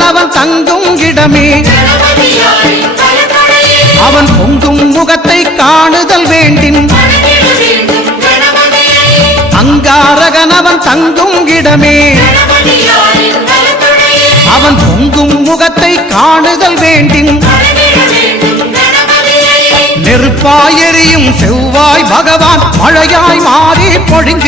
அங்காரகனவன் தங்கும் இடமே. அவன் பொங்கும் முகத்தை காணுதல் வேண்டின். அங்காரகன் அவன் தங்கும் இடமே. அவன் பொங்கும் முகத்தை காணுதல் வேண்டின். வணங்கிட நெருப்பாய் எரியும் செவ்வாய் பகவான் மழையாய் மாறி பொழிந்திடுவான்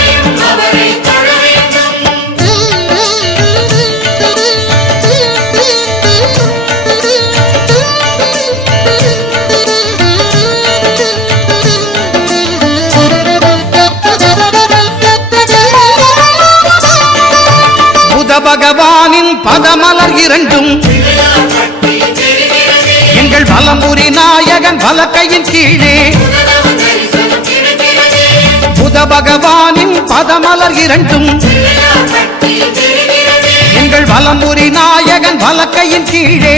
பதமலர் இரண்டும். எங்கள் பலமுறி நாயகன் வலக்கையின் கீழே. புத பகவானின் பதமலர் இரண்டும். எங்கள் வலம்புரி நாயகன் வலக்கையின் கீழே.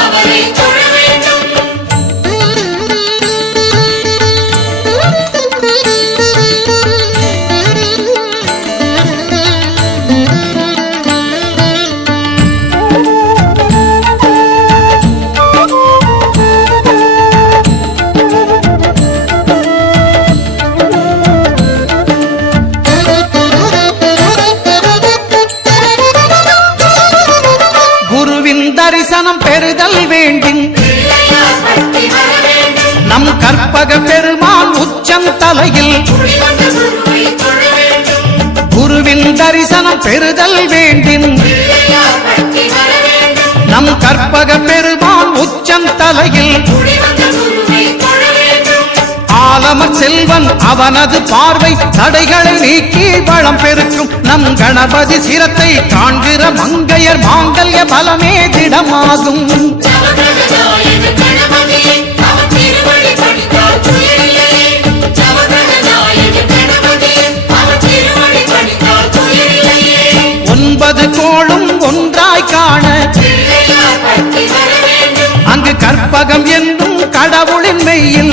Family தரிசனம் பெறுதல் வேண்டும் நம் கற்பக பெருமான் உச்சம் தலையில். குருவின் தரிசனம் பெறுதல் வேண்டும் நம் கற்பக பெருமான் உச்சம் தலையில். ஆலமர் செல்வன் அவனது பார்வை தடைகளை நீக்கி வளம் பெருக்கும். நம் கணபதி சிரத்தை காண்கிற மங்கையர் மாங்கல்ய பலமே திடமாகும். ஒன்பது கோளும் ஒன்றாய் காண அங்கு கற்பகம் என்றும் கடவுளின் மெய்யில்